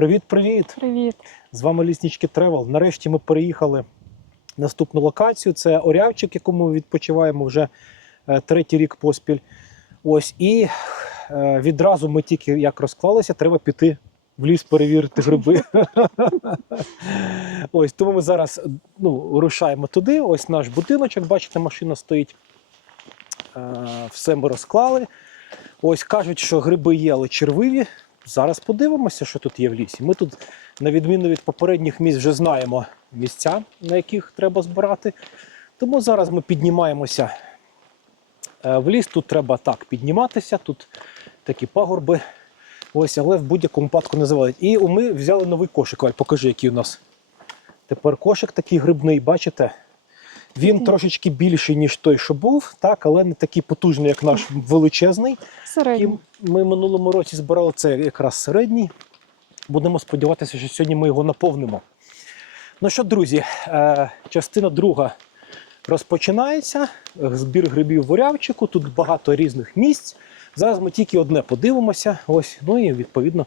Привіт-привіт! Привіт. З вами Ліснічки Тревел. Нарешті ми переїхали в наступну локацію. Це Орявчик, якому ми відпочиваємо вже е, третій рік поспіль. Ось і е, відразу ми тільки як розклалися, треба піти в ліс перевірити гриби. Ось тому ми зараз ну, рушаємо туди. Ось наш будиночок, бачите, машина стоїть. Е, Все ми розклали. Ось кажуть, що гриби є, але червиві. Зараз подивимося, що тут є в лісі. Ми тут, на відміну від попередніх місць, вже знаємо місця, на яких треба збирати. Тому зараз ми піднімаємося е, в ліс. Тут треба так підніматися, тут такі пагорби. Ось, але в будь-якому випадку не завалить. І ми взяли новий кошик. Валь, покажи, який у нас. Тепер кошик такий грибний, бачите? Він трошечки більший, ніж той, що був, так, але не такий потужний, як наш величезний. Середньо. І ми минулому році збирали це якраз середній. Будемо сподіватися, що сьогодні ми його наповнимо. Ну що, друзі, е, частина друга розпочинається. Збір грибів в Орявчику. Тут багато різних місць. Зараз ми тільки одне подивимося. Ось, ну і відповідно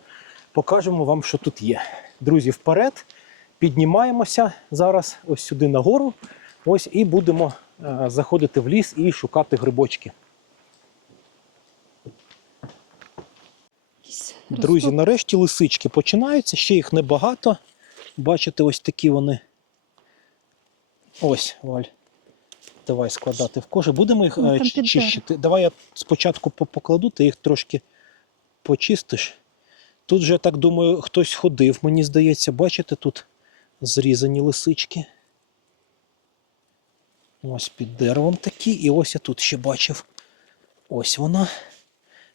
покажемо вам, що тут є. Друзі, вперед. Піднімаємося зараз ось сюди нагору. Ось і будемо е, заходити в ліс і шукати грибочки. Друзі, нарешті лисички починаються, ще їх небагато. Бачите, ось такі вони. Ось, Валь. Давай складати в кошик. Будемо їх Ну, чищити. Давай я спочатку покладу, ти їх трошки почистиш. Тут же, я так думаю, хтось ходив, мені здається. Бачите, тут зрізані лисички. Ось під деревом такі. І ось я тут ще бачив. Ось вона.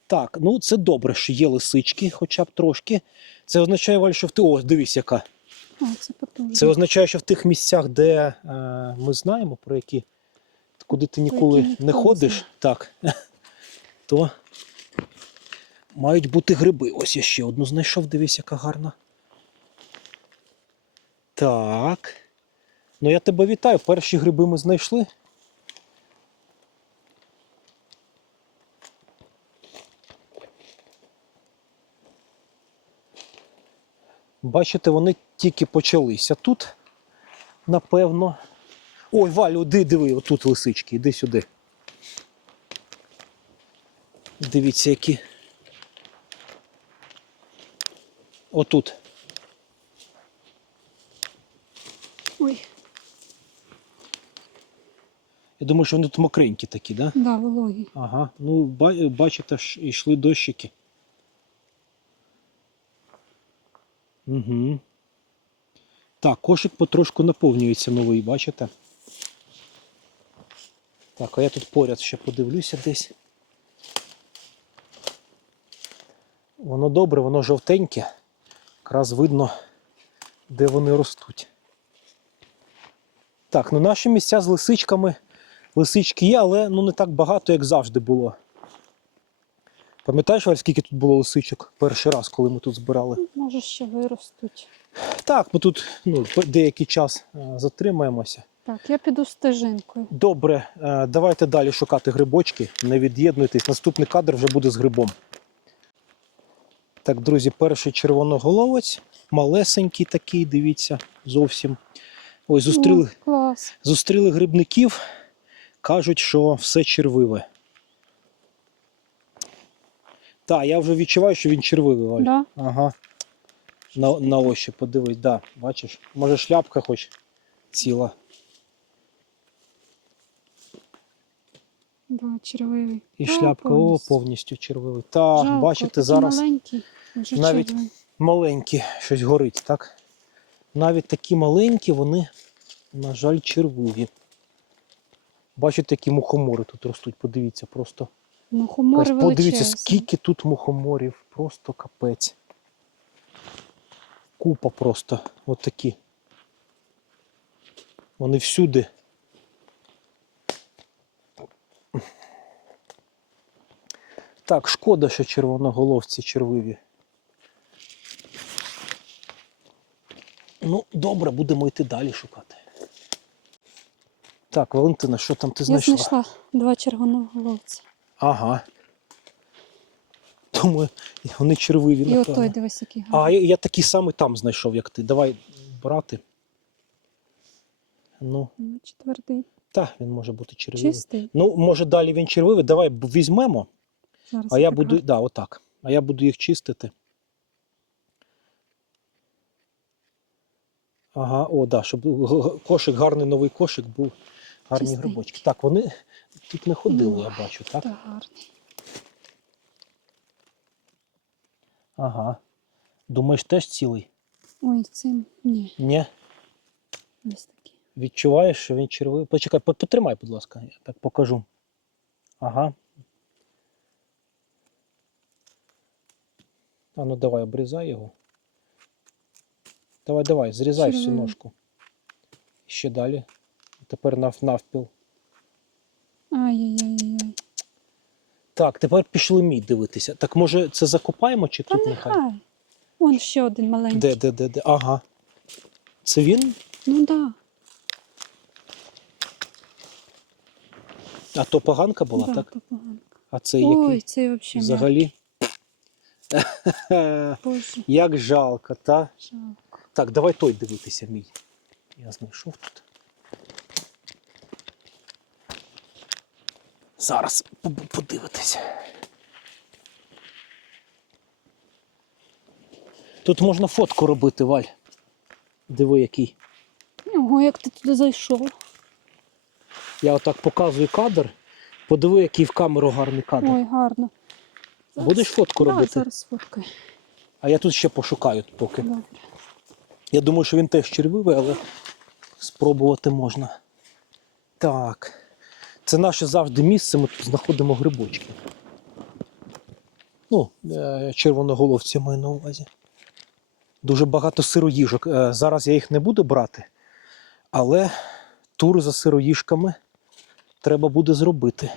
Так, ну це добре, що є лисички, хоча б трошки. Це означає, Валь, що в ти. О, дивись, яка. О, це потужно. Це означає, що в тих місцях, де е, ми знаємо, про які, куди ти ніколи які не ходиш, знає. так, то мають бути гриби. Ось я ще одну знайшов, дивись, яка гарна. Так. Ну я тебе вітаю. Перші гриби ми знайшли. Бачите, вони тільки почалися тут, напевно. Ой, Валю, іди, диви, отут лисички, іди сюди. Дивіться, які. Отут. Ой, Я думаю, що вони тут мокренькі такі, да? да, вологі. Ага. Ну, бачите, йшли дощики. Угу. Так, кошик потрошку наповнюється новий, бачите? Так, а я тут поряд ще подивлюся десь. Воно добре, воно жовтеньке. Якраз видно, де вони ростуть. Так, ну наші місця з лисичками. Лисички є, але ну не так багато, як завжди було. Пам'ятаєш, Валь, скільки тут було лисичок перший раз, коли ми тут збирали? Може ще виростуть. Так, ми тут ну, деякий час е, затримаємося. Так, я піду стежинкою. Добре, е, давайте далі шукати грибочки. Не від'єднуйтесь. Наступний кадр вже буде з грибом. Так, друзі, перший червоноголовець, малесенький такий, дивіться, зовсім. Ось зустріли, О, клас. зустріли грибників, кажуть, що все червиве. Так, я вже відчуваю, що він червивий, Валь. Да? Ага. На, на ощупь подивись, да, бачиш? Може шляпка хоч ціла. Да, червивий. І О, шляпка, о, повністю. повністю червивий. Так, Жалко, бачите, зараз маленькі, вже навіть- червиві. маленькі щось горить, так? Навіть такі маленькі, вони, на жаль, червиві. Бачите, які мухомори тут ростуть, подивіться, просто. Ну, хумори Подивіться, величезні. скільки тут мухоморів, просто капець. Купа просто, от такі. Вони всюди. Так, шкода, що червоноголовці червиві. Ну, добре, будемо йти далі шукати. Так, Валентина, що там ти Я знайшла? знайшла два червоноголовці. Ага. Тому вони червиві, І напевно. отой дивись, який А я, я такий самий там знайшов, як ти. Давай брати. Ну, Наче твердий. так, він може бути червивий. Чистий. Ну, може, далі він червивий. Давай б- візьмемо, Зараз а я буду. Да, отак. А я буду їх чистити. Ага, о, да, щоб г- г- кошик, гарний новий кошик був. Гарні Чистенький. грибочки. Так, вони тут не ходили, Ну, я бачу, так? Та гарний. Ага. Думаєш, теж цілий? Ой, цим ні. Ні. Ось такий. Відчуваєш, що він червивий. Почекай, потримай, будь ласка, я так покажу. Ага. А ну давай, обрізай його. Давай, давай, зрізай всю ножку. Ще далі. Тепер нав, навпіл. Ай-яй-яй-яй. Так, тепер пішли мій дивитися. Так може це закопаємо чи Та тут нехай? нехай. Вон ще один маленький. Де, де, де, де? Ага. Це він? Ну да. А то поганка була, да, так? то поганка. А це Ой, який? цей взагалі. Взагалі. Боже, Як жалко, та? жалко. Так, давай той дивитися мій. Я знайшов тут. Зараз подивитися. Тут можна фотку робити, Валь. Диви, який. Ого, як ти туди зайшов. Я отак показую кадр. Подиви, який в камеру гарний кадр. Ой, гарно. Будеш фотку робити? зараз фоткаю. А я тут ще пошукаю поки. Добре. Я думаю, що він теж червивий, але спробувати можна. Так. Це наше завжди місце, ми тут знаходимо грибочки. Ну, е, червоноголовці маю на увазі. Дуже багато сироїжок. Е, Зараз я їх не буду брати, але тур за сироїжками треба буде зробити.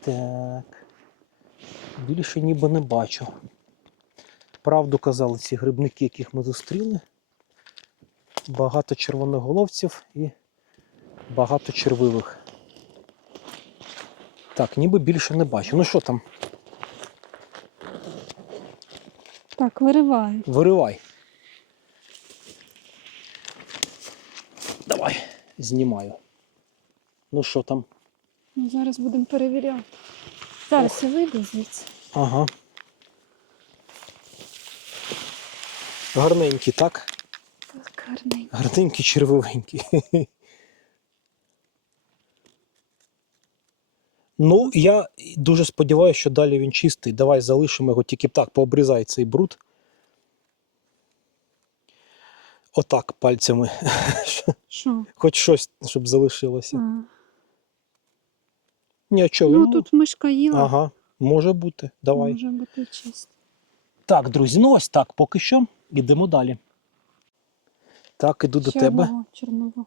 Так. Більше ніби не бачу. Правду казали ці грибники, яких ми зустріли. Багато червоноголовців і багато червивих. Так, ніби більше не бачу. Ну що там, Так, вириваю. виривай. Давай, знімаю. Ну що там? Ну, зараз будемо перевіряти. Зараз я вийду звідси. Ага. Гарненькі, так? Так, гарненько. Гарненькі червивенькі. Ну, я дуже сподіваюся, що далі він чистий. Давай залишимо його тільки так, пообрізай цей бруд. Отак пальцями. Що? Хоч щось, щоб залишилося. А. Ні, а чого? Ну, тут мишка їла. Ага, може бути. Давай. Може бути чисто. Так, друзі, ну ось так поки що. Ідемо далі. Так, іду до тебе. Чорного, чорного.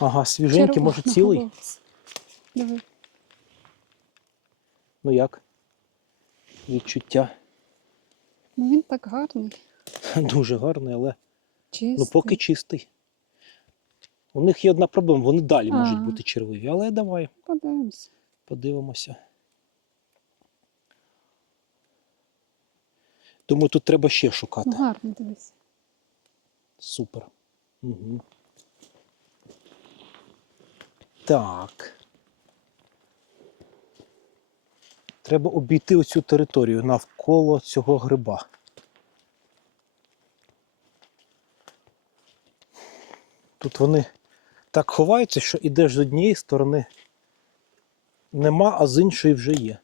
Ага, свіженький, може цілий. Диви. Ну як? Відчуття. Ну він так гарний. Дуже гарний, але Чистий. ну поки чистий. У них є одна проблема, вони далі можуть бути червиві. Але давай Подивимось. подивимося. Думаю, тут треба ще шукати. Ну, гарний дивись. Супер. Угу. Так. Треба обійти оцю територію навколо цього гриба. Тут вони так ховаються, що ідеш з однієї сторони нема, а з іншої вже є.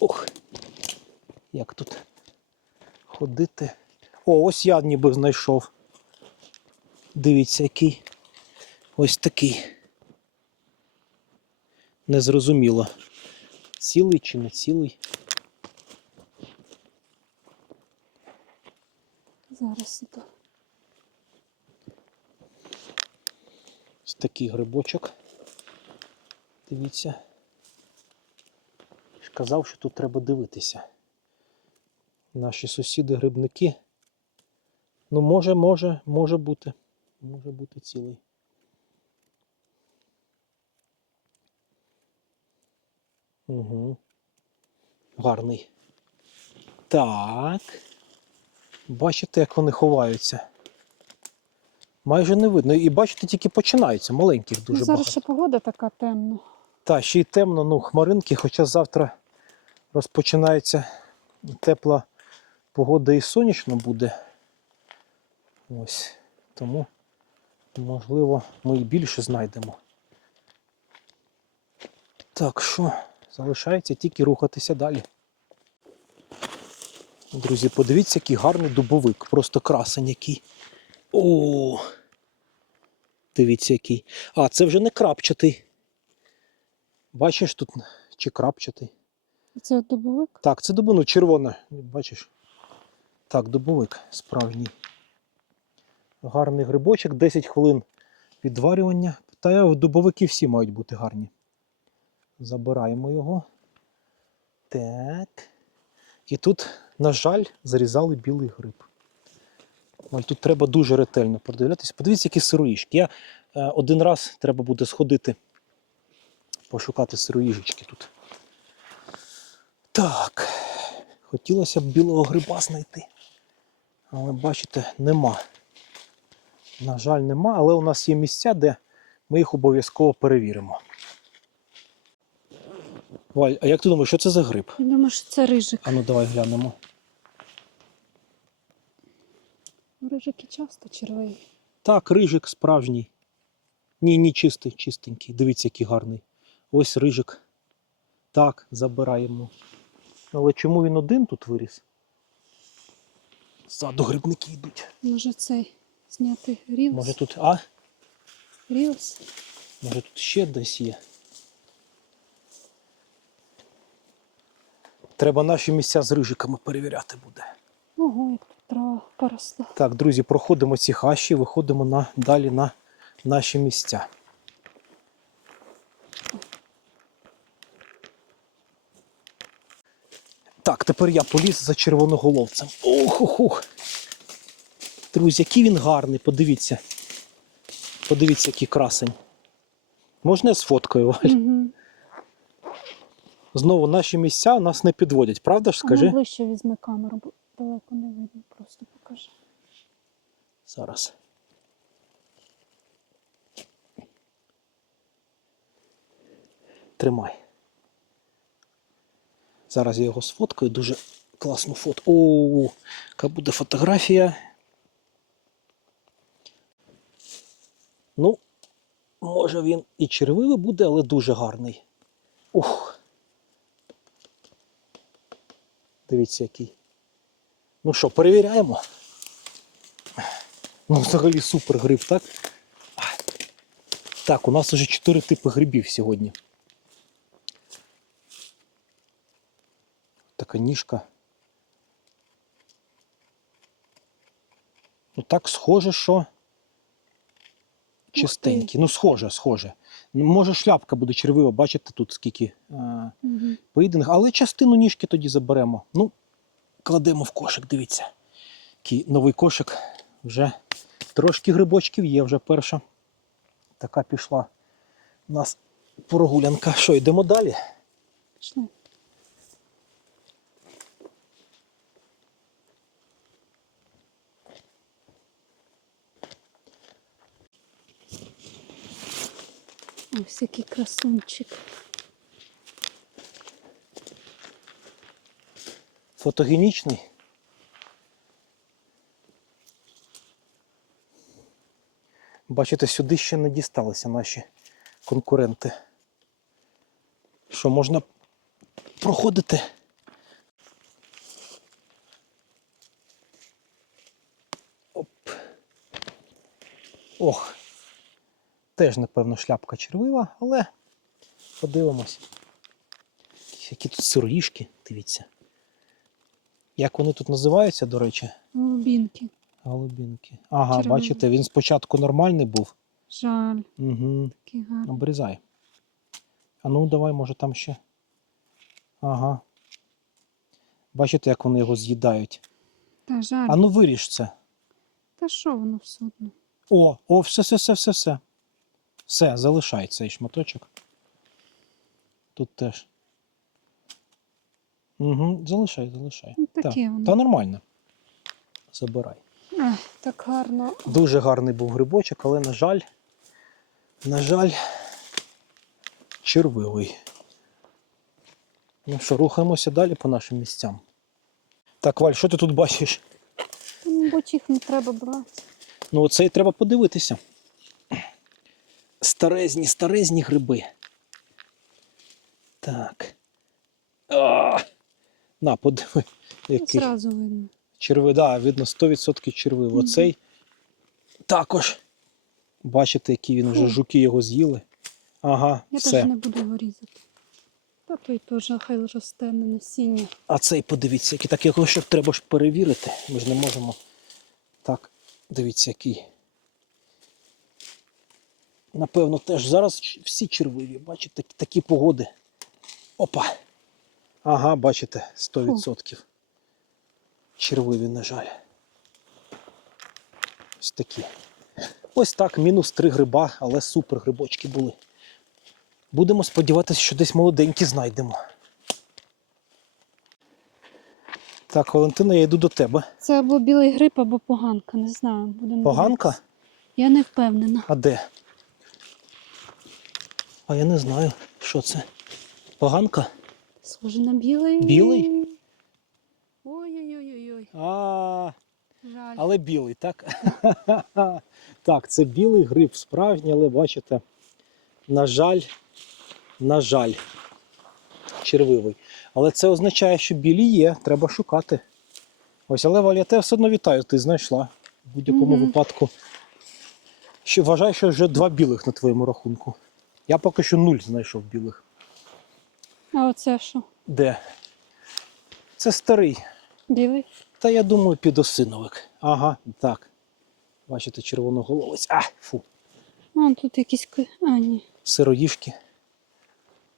Ох, як тут ходити. О, ось я ніби знайшов. Дивіться, який. Ось такий. Незрозуміло. Цілий чи не цілий. Зараз іду. Ось такий грибочок. Дивіться. Я ж казав, що тут треба дивитися. Наші сусіди грибники. Ну, може, може, може бути. Може бути цілий. Угу. Гарний. Так. Бачите, як вони ховаються. Майже не видно. І бачите, тільки починаються. Маленьких дуже ну, зараз багато. ще погода така темна. Та, ще й темно, ну, хмаринки, хоча завтра розпочинається тепла погода і сонячно буде. Ось. Тому, можливо, ми і більше знайдемо. Так що, залишається тільки рухатися далі. Друзі, подивіться, який гарний дубовик, просто красень який. О! Дивіться, який. А, це вже не крапчатий. Бачиш тут чи крапчатий? Це дубовик. Так, це дубину червона. Бачиш? Так, дубовик справжній. Гарний грибочок, 10 хвилин відварювання. Та дубовики всі мають бути гарні. Забираємо його. Так. І тут, на жаль, зарізали білий гриб. Тут треба дуже ретельно продивлятися. Подивіться, які сироїжки. Я е, один раз треба буде сходити, пошукати сироїжечки тут. Так. Хотілося б білого гриба знайти. Але бачите, нема. На жаль, нема, але у нас є місця, де ми їх обов'язково перевіримо. Валь, а як ти думаєш, що це за гриб? Я думаю, що це рижик. А ну давай глянемо. Рижики часто червиві. Так, рижик справжній. Ні, ні, чистий, чистенький. Дивіться, який гарний. Ось рижик. Так, забираємо. Але чому він один тут виріс? Ззаду грибники йдуть. Може цей зняти рілс? Може тут. А? Рілс? Може тут ще десь є. Треба наші місця з рижиками перевіряти буде. Ого, як тут трава поросла. Так, друзі, проходимо ці хащі, виходимо на, далі на наші місця. Так, тепер я поліз за червоноголовцем. Ох, ох, ох. Друзі, який він гарний, подивіться. Подивіться, який красень. Можна я сфоткаю? Валь? Угу. Знову наші місця нас не підводять, правда ж скажи? ближче візьми камеру, бо далеко не видно, просто покажи. Зараз. Тримай. Зараз я його сфоткаю. Дуже класну фото. О, яка буде фотографія. Ну, може він і червивий буде, але дуже гарний. Ух. Дивіться, який. Ну що, перевіряємо. Ну, взагалі супер гриб, так? Так, у нас вже чотири типи грибів сьогодні. Така ніжка. Ну так схоже, що чистенькі. Ну, схоже, схоже. Може, шляпка буде червива, бачите, тут скільки а, Угу. поєдиних, але частину ніжки тоді заберемо. Ну, кладемо в кошик, дивіться. Такий новий кошик. Вже трошки грибочків є, вже перша. Така пішла у нас прогулянка. Що, йдемо далі? Пішли. Ось який красунчик. Фотогенічний. Бачите, сюди ще не дісталися наші конкуренти. Що можна проходити? Оп. Ох. Теж, напевно, шляпка червива, але подивимось. Які тут сироїшки, дивіться. Як вони тут називаються, до речі? Голубінки. Голубінки. Ага, Червоні. бачите, він спочатку нормальний був. Жаль, Угу. такий гарний. Обрізай. А ну давай, може там ще. Ага. Бачите, як вони його з'їдають. Та жаль. А ну виріж це. Та що воно все одно? О, о, все, все, все, все, все. Все, залишай цей шматочок. Тут теж. Угу, залишай, залишай. Ну, таке Та, воно. та нормально. Забирай. Ах, так гарно. Дуже гарний був грибочок, але, на жаль, на жаль, червивий. Ну що, рухаємося далі по нашим місцям. Так, Валь, що ти тут бачиш? Мабуть, їх не треба брати. Ну, оцей треба подивитися. Старезні, старезні гриби. Так. А! На, подиви, Ну, який. Зразу видно. Черви, да, видно 100% червив. Мгм. Оцей також. Бачите, які він вже жуки його з'їли. Ага, Я все. теж не буду його різати. Та той теж хай росте на насіння. А цей подивіться, який так його ще треба ж перевірити. Ми ж не можемо. Так, дивіться, який. Напевно, теж зараз всі червиві. Бачите, такі, такі погоди. Опа. Ага, бачите, 100%. Червиві, на жаль. Ось такі. Ось так, мінус три гриба, але супер грибочки були. Будемо сподіватися, що десь молоденькі знайдемо. Так, Валентина, я йду до тебе. Це або білий гриб, або поганка, не знаю. Будемо Поганка? дивитися. Я не впевнена. А де? А я не знаю, що це. Поганка? Схоже на білий. Білий? Ой-ой-ой. А, Жаль. але білий, так? так, це білий гриб справжній, але бачите, на жаль, на жаль, червивий. Але це означає, що білі є, треба шукати. Ось, але Валя, я тебе все одно вітаю, ти знайшла. В будь-якому Мгм. випадку. Що вважаю, що вже два білих на твоєму рахунку. Я поки що нуль знайшов білих. А оце що? Де? Це старий. Білий? Та я думаю, підосиновик. Ага, так. Бачите, червоноголовець. А, фу, А, тут якісь. А, ні. сироїшки.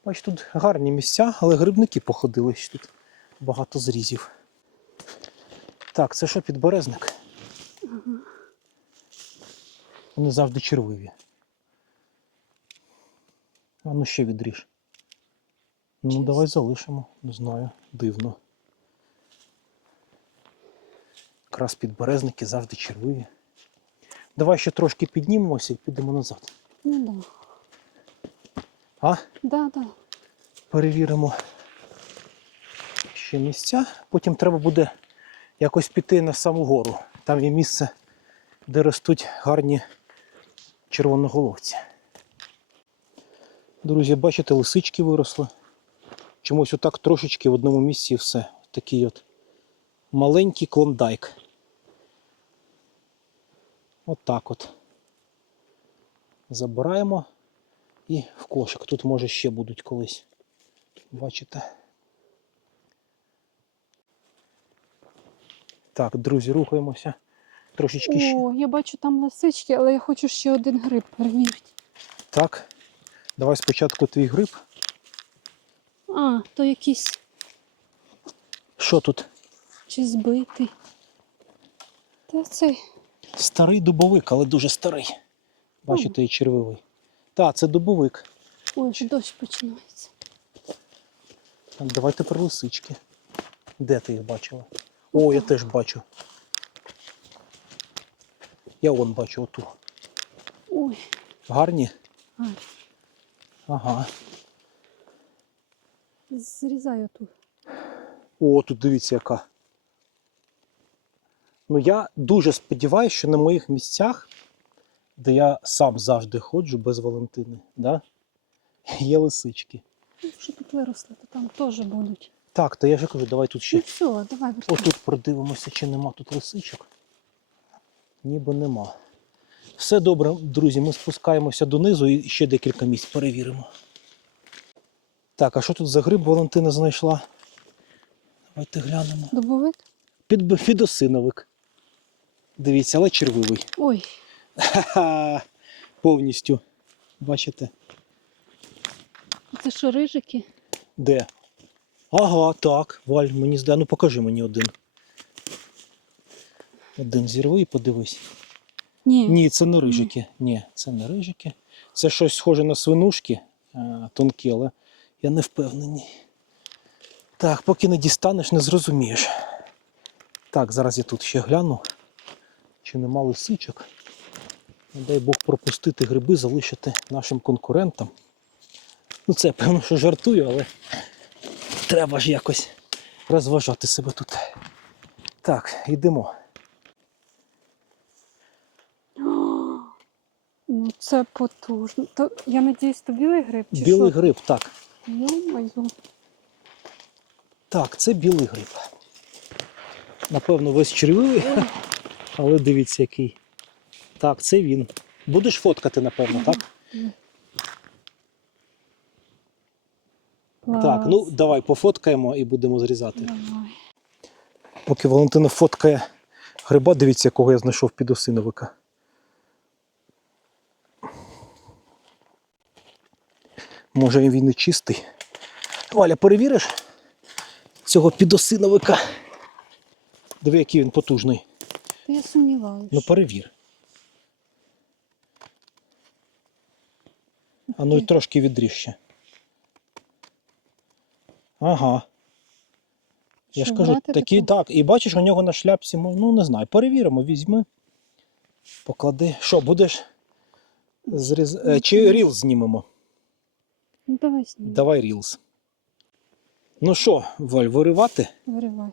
Бач, тут гарні місця, але грибники походили, що тут багато зрізів. Так, це що підберезник? Вони завжди червиві. А ну ще відріж. Ну, Чесно. давай залишимо, не знаю, дивно. Якраз підберезники завжди червиві. Давай ще трошки піднімемося і підемо назад. Ну да. А? Да, да. перевіримо ще місця. Потім треба буде якось піти на саму гору. Там є місце, де ростуть гарні червоноголовці. Друзі, бачите, лисички виросли. Чомусь отак трошечки в одному місці і все. Такий от маленький клондайк. Отак от. Забираємо і в кошик. Тут може ще будуть колись. Бачите? Так, друзі, рухаємося. Трошечки ще. О, я бачу там лисички, але я хочу ще один гриб перевірити. Так. Давай спочатку твій гриб. А, то якийсь Що тут? чи збитий. Та цей. Старий дубовик, але дуже старий. Бачите, і червивий. Так, це дубовик. Ой, вже дощ починається. Так, давай тепер лисички. Де ти їх бачила? О, я теж бачу. Я вон бачу оту. Ой, Гарні? гарно. Ага. Зрізаю тут. О, тут дивіться яка. Ну я дуже сподіваюся, що на моїх місцях, де я сам завжди ходжу без Валентини, да? є лисички. Ну, Що тут виросло, то там теж будуть. Так, то я ж кажу, давай тут Ну ще все, давай вертай. отут продивимося, чи нема тут лисичок. Ніби нема. Все добре, друзі, ми спускаємося донизу і ще декілька місць перевіримо. Так, а що тут за гриб Валентина знайшла? Давайте глянемо. Дубовик? Під, підосиновик. Дивіться, але червивий. Ой, Ха-ха, повністю. Бачите? це що рижики? Де? Ага, так, Валь, мені здає. Ну покажи мені один. Один зірви і подивись. Ні. Ні, це не рижики. Ні, це не рижики. Це щось схоже на свинушки е, тонкі, але я не впевнений. Так, поки не дістанеш, не зрозумієш. Так, зараз я тут ще гляну, чи нема лисичок. Не дай Бог пропустити гриби, залишити нашим конкурентам. Ну, це певно, що жартую, але треба ж якось розважати себе тут. Так, йдемо. Ну це потужно. То я надіюсь, то білий гриб чи Білий що? гриб, так. Йо-моє. Так, це білий гриб. Напевно, весь червивий, але дивіться, який. Так, це він. Будеш фоткати, напевно, так? Так, ну давай пофоткаємо і будемо зрізати. Давай. Поки Валентина фоткає гриба, дивіться, якого я знайшов під осиновика. Може він і чистий. Валя, перевіриш цього підосиновика? Диви, який він потужний. Я сумніваюся. Ну перевір. А ну й трошки відріж ще. Ага. Я ж кажу, брати такий таку? так. І бачиш, у нього на шляпці, ну не знаю, перевіримо, візьми. Поклади. Що, будеш? Зріз... е, Чи рілз знімемо? Ну давай знімемо. Давай рілз. Ну що, Валь, виривати? Виривай.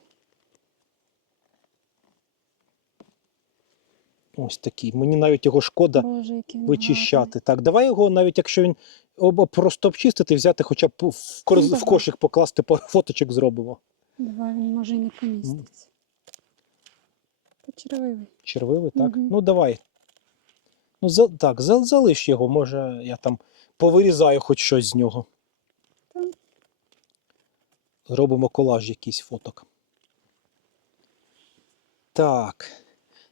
Ось такий. Мені навіть його шкода. Боже, який він вичищати. Так, давай його, навіть якщо він або просто обчистити, взяти, хоча б в, кор... Ну, в давай. кошик покласти, по фоточок зробимо. Давай, він може і не поміститься. Почервивий. Червивий, так? Мгм. Ну давай. Ну, за... так, за... залиш його, може, я там повирізаю хоч щось з нього. Так. Зробимо колаж якийсь фоток. Так.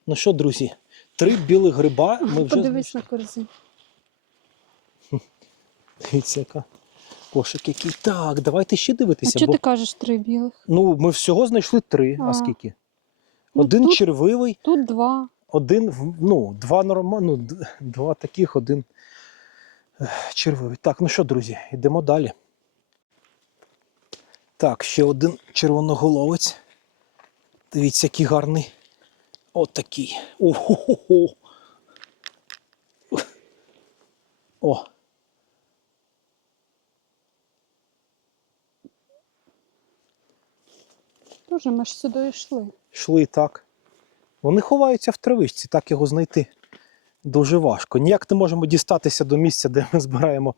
Ну що, друзі, три білих гриба ми вже Подивись на корзину. Дивіться, яка кошик який. Так, давайте ще А дивитися. чого бо... ти кажеш три білих? Ну, ми всього знайшли три. А, А. скільки? Ну, один тут- червивий, Тут два. один, ну, два нормально, ну, два таких, один ех. Так, ну що, друзі, йдемо далі. Так, ще один червоноголовець. Дивіться, який гарний. От такий. О-хо-хо-хо. О. Дуже ми ж сюди йшли. йшли так. Вони ховаються в травичці, так його знайти дуже важко. Ніяк не можемо дістатися до місця, де ми збираємо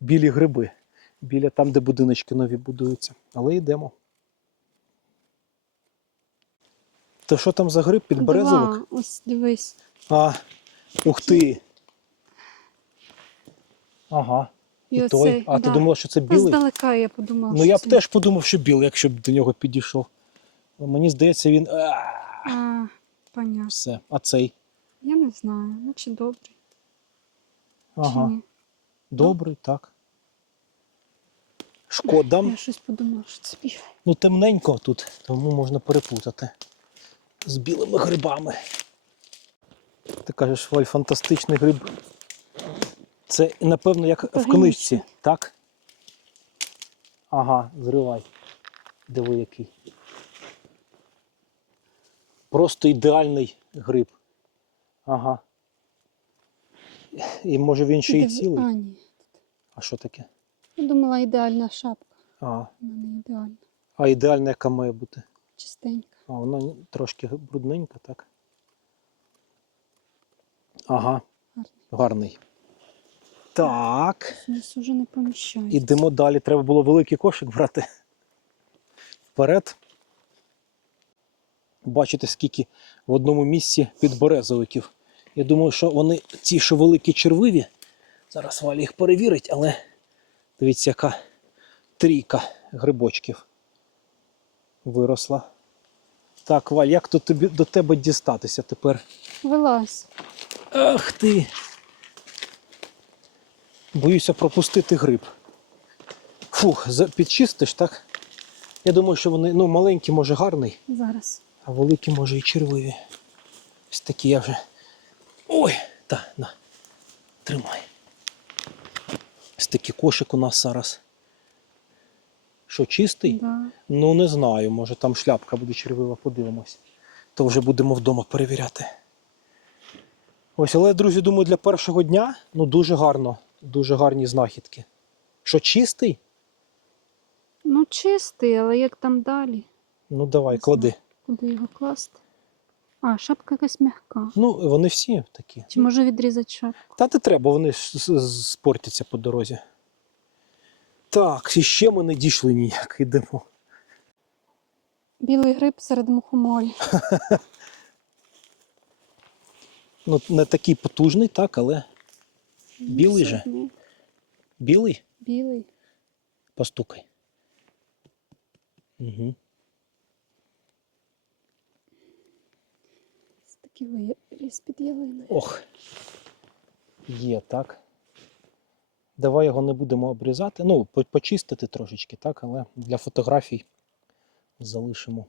білі гриби. Біля там, де будиночки нові будуються. Але йдемо. То що там за гриб підберезовик? Два. Ось дивись. А, ух ти. Ага. І, І, оцей, той. А да. ти думала, що це Та білий? Здалека я подумала. Ну я б це- теж подумав, що білий, якщо б до нього підійшов. Мені здається, він. А, А, понятно. все. А цей? Я не знаю. Ну чи добрий, Ага. чи ні. Добрий, так. Шкода. Я щось подумала, що це білий. Ну, темненько тут, тому можна переплутати з білими грибами. Ти кажеш, Валь, фантастичний гриб. Це, напевно, як в книжці, так? Ага, зривай. Диви який. Просто ідеальний гриб. Ага. І може він ще й цілий. А, ні. А що таке? Я думала, ідеальна шапка. А, Вона не ідеальна. а ідеальна яка має бути? Чистенька. А, вона трошки брудненька, так? Ага, Гарний. гарний. Так. Десь уже не поміщається. Ідемо далі. Треба було великий кошик брати. Вперед. Бачите, скільки в одному місці підберезовиків. Я думаю, що вони ці, що великі червиві. Зараз Валя їх перевірить, але дивіться, яка трійка грибочків виросла. Так, Валь, як тут тобі до тебе дістатися тепер? Вилазь. Ах ти. Боюся пропустити гриб. Фух, підчистиш, так? Я думаю, що вони ну, маленькі, може, гарний, Зараз. а великі, може, і червиві. Ось такі я вже Ой, та, на. Тримай. Ось такий кошик у нас зараз. Що, чистий? Да. Ну, не знаю, може там шляпка буде червива, подивимось. То вже будемо вдома перевіряти. Ось, але, друзі, думаю, для першого дня ну дуже гарно, дуже гарні знахідки. Що, чистий? Ну, чистий, але як там далі? Ну давай, клади. Куди його класти? А, шапка якась м'яка. Ну, вони всі такі. Чи може відрізати шапку? Та не треба, вони спортяться по дорозі. Так, і ще ми не дійшли ніяк, йдемо. Білий гриб серед мухоморів. Ну, не такий потужний, так, але Білий же? Білий. Білий. Постукай. Угу. Такий виріс під ялиною. Ох. Є, так. Давай його не будемо обрізати. Ну, почистити трошечки, так, але для фотографій залишимо.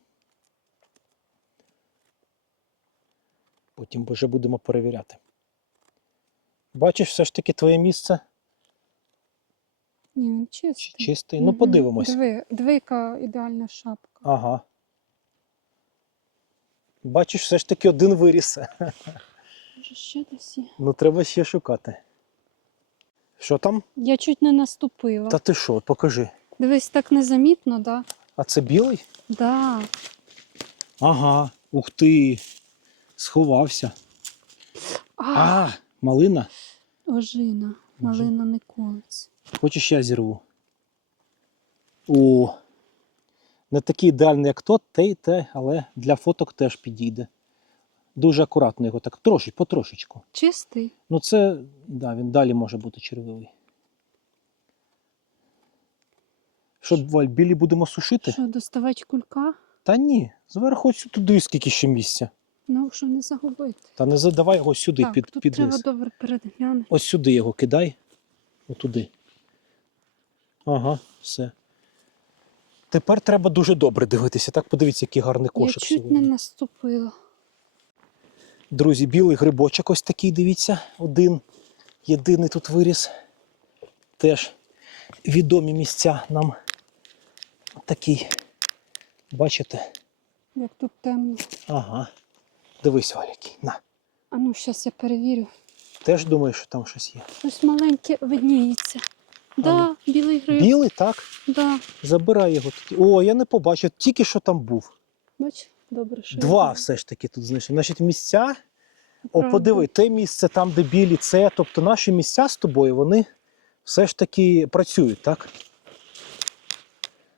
Потім вже будемо перевіряти. Бачиш, все ж таки твоє місце Ні, він чи- чистий. Ну, подивимось. Диви, диви, ідеальна шапка. Ага. Бачиш, все ж таки один виріс. Може, ще десь є. Ну, треба ще шукати. Що там? Я чуть не наступила. Та ти що, покажи. Дивись, так незамітно, да? А це білий? Да. Ага. Ух ти. Сховався. А, А, малина. ожина. Малина не колець. Хочеш я зірву? О. Не такий ідеальний, як тот, те й те, але для фоток теж підійде. Дуже акуратно його, так трошки, потрошечку. Чистий? Ну це, да, він далі може бути червивий. Що, Валь, білі будемо сушити? Що, доставати кулька? Та ні, зверху ось туди скільки ще місця. Ну, що не загубити. Та не задавай його сюди, так, під, тут під треба низ. добре передгляну. Ось сюди його кидай. Отуди. Ага, все. Тепер треба дуже добре дивитися. Так, подивіться, який гарний Я кошик чуть сьогодні. не наступила. Друзі, білий грибочок ось такий, дивіться, один. Єдиний тут виріс. Теж відомі місця нам такий. Бачите? Як тут темно. Ага. Дивись, Валякий. На. А ну, зараз я перевірю. Теж думаю, що там щось є. Щось маленьке видніється. Да, білий гриб. Білий, так. Да. Забирай його. О, я не побачив, тільки що там був. Бач, добре, що Два знаю. все ж таки тут знайшли. Значить, місця. О, подиви, те місце там, де білі, це. Тобто наші місця з тобою, вони все ж таки працюють, так?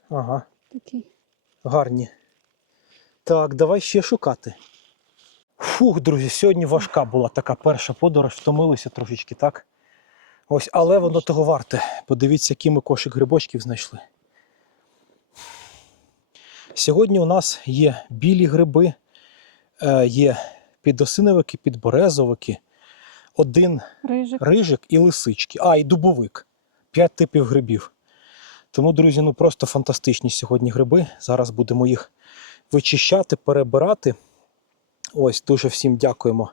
Ага, Такий. гарні. Так, давай ще шукати. Фух, друзі, сьогодні важка була така перша подорож, втомилися трошечки, так? Ось, але воно того варте. Подивіться, який ми кошик грибочків знайшли. Сьогодні у нас є білі гриби, е, є підосиновики, підберезовики, один Рижик. рижик і лисички. А, і дубовик. П'ять типів грибів. Тому, друзі, ну просто фантастичні сьогодні гриби. Зараз будемо їх вичищати, перебирати. Ось, дуже всім дякуємо,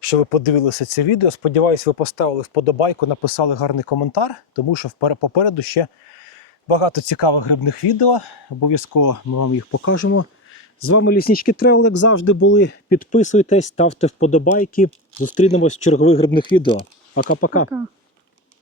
що ви подивилися це відео. Сподіваюсь, ви поставили вподобайку, написали гарний коментар, тому що попереду ще багато цікавих грибних відео. Обов'язково ми вам їх покажемо. З вами ліснички Тревел, як завжди були. Підписуйтесь, ставте вподобайки. Зустрінемось в чергових грибних відео. Пока-пока. Пока.